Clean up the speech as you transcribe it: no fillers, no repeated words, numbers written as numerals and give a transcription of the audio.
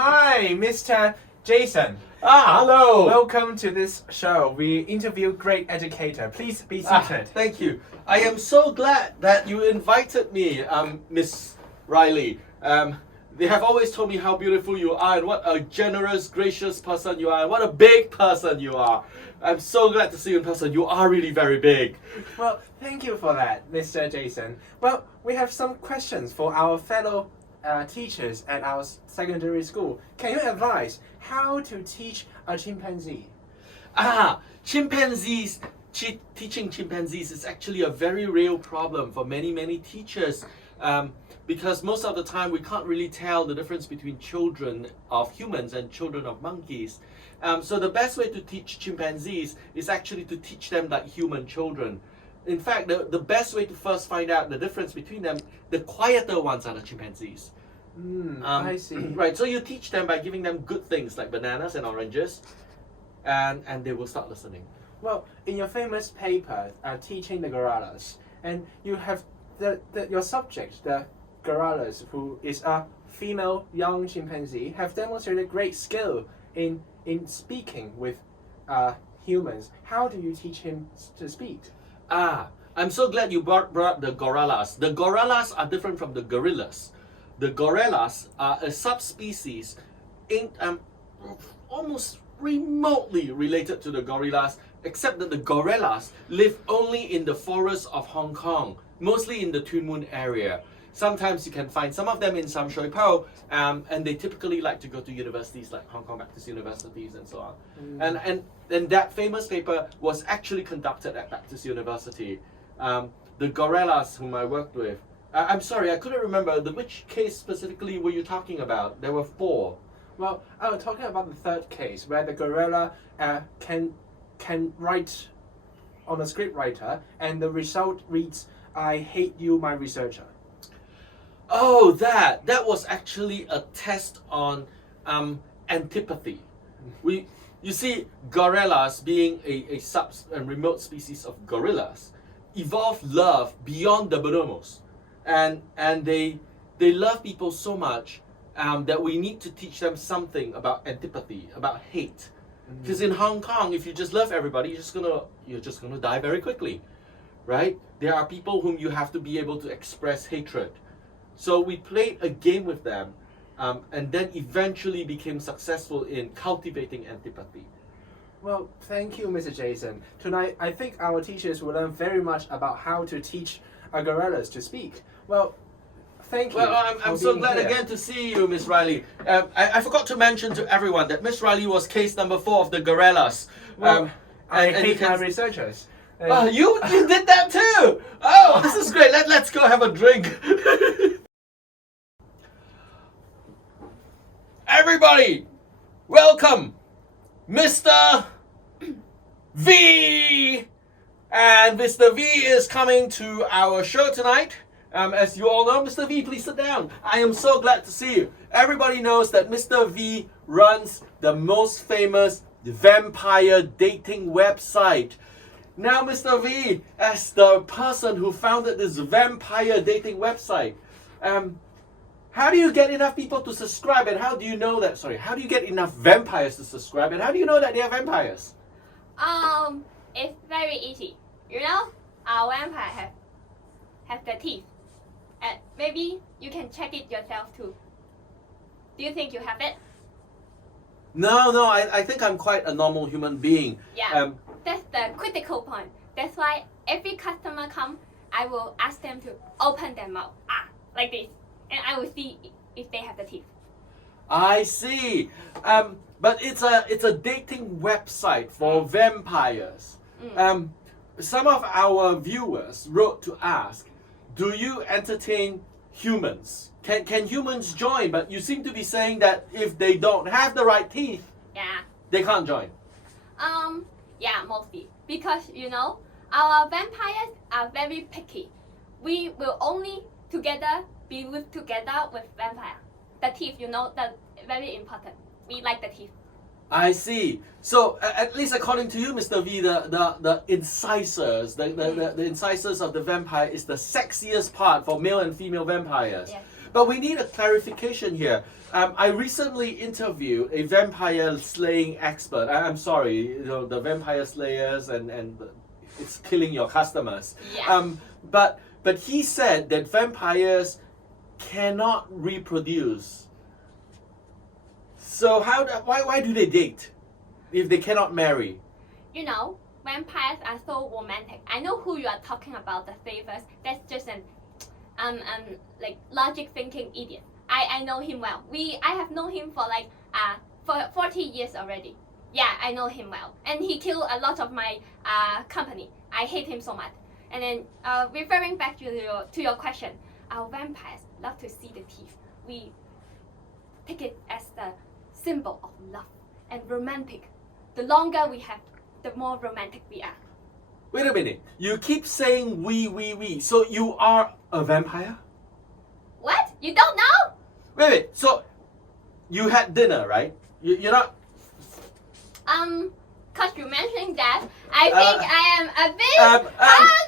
Hi, Mr. Jason. Hello. Welcome to this show. We interview great educator. Please be seated. Thank you. I am so glad that you invited me, Miss Riley. They have always told me how beautiful you are and what a generous, gracious person you are and what a big person you are. I'm so glad to see you in person. You are really very big. Well, thank you for that, Mr. Jason. Well, we have some questions for our fellow teachers at our secondary school. Can you advise how to teach a chimpanzee? Chimpanzees. Teaching chimpanzees is actually a very real problem for many teachers. Because most of the time we can't really tell the difference between children of humans and children of monkeys. So the best way to teach chimpanzees is actually to teach them like human children. In fact, the best way to first find out the difference between them, the quieter ones are the chimpanzees. I see. Right, so you teach them by giving them good things like bananas and oranges, and they will start listening. Well, in your famous paper, Teaching the Gorillas, and you have your subject, the gorillas, who is a female young chimpanzee, have demonstrated great skill in speaking with humans. How do you teach him to speak? I'm so glad you brought up the gorillas. The gorillas are different from the gorillas. The gorillas are a subspecies almost remotely related to the gorillas, except that the gorillas live only in the forests of Hong Kong, mostly in the Tuen Mun area. Sometimes you can find some of them in Sam Shui Po, and they typically like to go to universities like Hong Kong Baptist Universities and so on. And that famous paper was actually conducted at Baptist University. The gorillas whom I worked with, I'm sorry, I couldn't remember which case specifically were you talking about? There were 4. Well, I was talking about the third case where the gorilla can write on a scriptwriter, and the result reads, "I hate you, my researcher." Oh, that was actually a test on antipathy. You see, gorillas, being a remote species of gorillas, evolved love beyond the bonobos, and they love people so much that we need to teach them something about antipathy, about hate. Because in Hong Kong, if you just love everybody, you're just gonna die very quickly, right? There are people whom you have to be able to express hatred. So we played a game with them, and then eventually became successful in cultivating antipathy. Well, thank you, Mr. Jason. Tonight, I think our teachers will learn very much about how to teach gorillas to speak. Well, thank you. Well, I'm so glad again to see you, Miss Riley. I forgot to mention to everyone that Miss Riley was case number 4 of the gorillas. Well, I hate my researchers. You did that too! Oh, this is great. Let's go have a drink. Everybody, welcome Mr. V! And Mr. V is coming to our show tonight. As you all know, Mr. V, please sit down. I am so glad to see you. Everybody knows that Mr. V runs the most famous vampire dating website. Now, Mr. V, as the person who founded this vampire dating website, how do you get enough people to subscribe, and how do you know that, how do you get enough vampires to subscribe, and how do you know that they are vampires? It's very easy. You know, our vampire have the teeth. And maybe you can check it yourself too. Do you think you have it? No, I think I'm quite a normal human being. Yeah, that's the critical point. That's why every customer come, I will ask them to open their mouth, like this. And I will see if they have the teeth. I see. But it's a dating website for vampires. Some of our viewers wrote to ask, do you entertain humans? Can humans join? But you seem to be saying that if they don't have the right teeth, they can't join. Yeah, mostly. Because, you know, our vampires are very picky. We will only be together with vampire. The teeth, you know, that's very important. We like the teeth. I see. So at least according to you, Mr. V, the incisors, the incisors of the vampire is the sexiest part for male and female vampires. Yes. But we need a clarification here. I recently interviewed a vampire slaying expert. I'm sorry, the vampire slayers and it's killing your customers. Yeah. But he said that vampires cannot reproduce. So why do they date if they cannot marry? You know, vampires are so romantic. I know who you are talking about, the favors. That's just an like logic thinking idiot. I know him well. I have known him for like for 40 years already. Yeah, I know him well. And he killed a lot of my company. I hate him so much. And then referring back to your question, our vampires love to see the teeth. We take it as the symbol of love and romantic. The longer we have, the more romantic we are. Wait a minute. You keep saying we. So you are a vampire? What? You don't know? Wait. So you had dinner, right? You're not. Cause you mentioned that, I think I am a bit hungry.